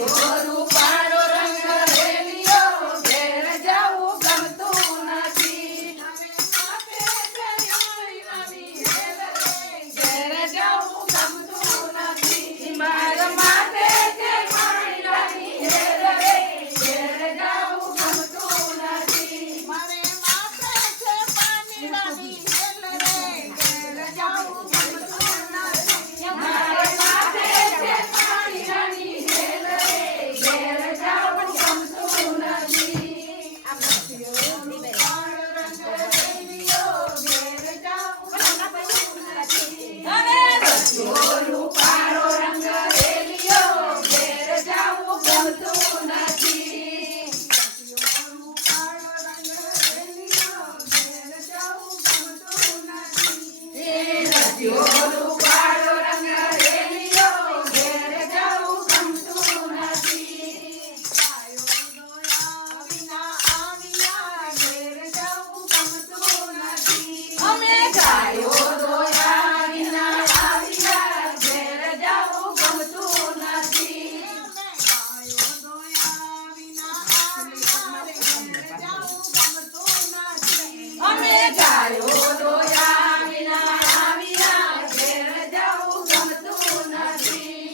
રૂપાળો રંગ રેલિયો ઘેર જવું ગમતું નથી. ઘેર જવું ગમતું નથી. મારા માટે છે પાણી હેર રે ઘેર જવું ગમતું નથી. મારે માથે છે પાણી હેર રે ઘેર જવું ગમતું નથી. મારા માથે છે પાણી હેર રે ઘેર જવું ગમતું નથી. રૂપાળો રંગ રેલિયો ઘેર જવું ગમતું નથી. રૂપાળો રંગ રેલિયો ઘેર જવું ગમતું નથી. અમે ગાયો દોયા વિના આવ્યા ઘેર જવું ગમતું નથી. અમે ગાયો દોયા વિના આવ્યા ઘેર જવું ગમતું નથી.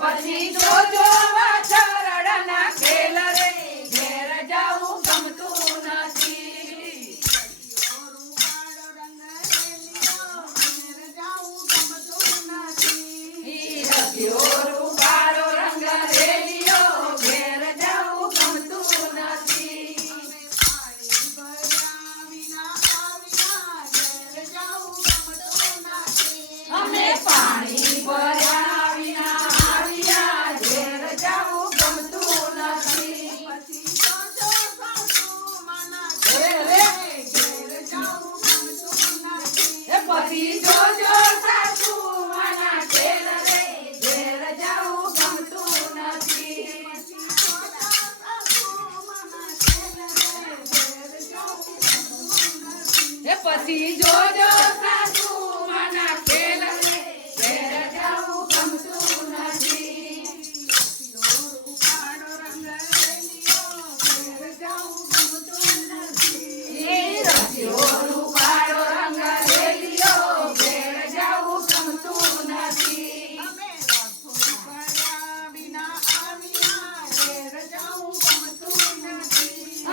પછી જોજો વાછરડાના ખેલ રે ઘેર જવું ગમતું નથી. રૂપાળો રંગ રેલિયો ઘેર જવું ગમતું નથી. અમે પાણી ભર્યા વિના આવ્યા ઘેર જવું ગમતું નથી. પછી જોજો સાસુ માના ખેલ રે ઘેર જવું ગમતું નથી. પછી જોજો સાસુ માના ખેલ રે ઘેર જવું ગમતું નથી. રૂપાળો રંગ રેલિયો ઘેર જવું ગમતું નથી.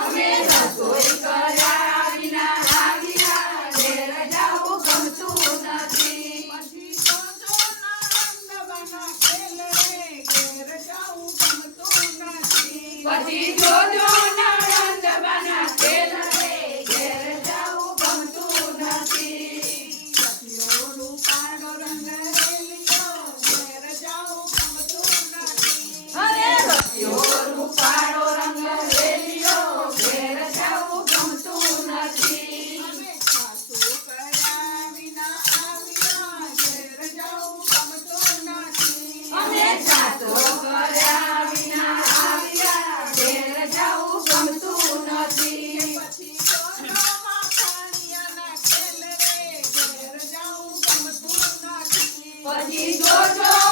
અમે રસોઈ કર્યા વિના આવ્યા ઘેર જવું ગમતું નથી. પછી જોજો નણંદ બના ખેલ રે ઘેર જવું ગમતું નથી. અરે રૂપાળો રંગ રેલિયો ઘેર જવું ગમતું નથી. અમે સાતો કર્યા વિના આવ્યા ઘેર જવું ગમતું નથી. પછી જોજો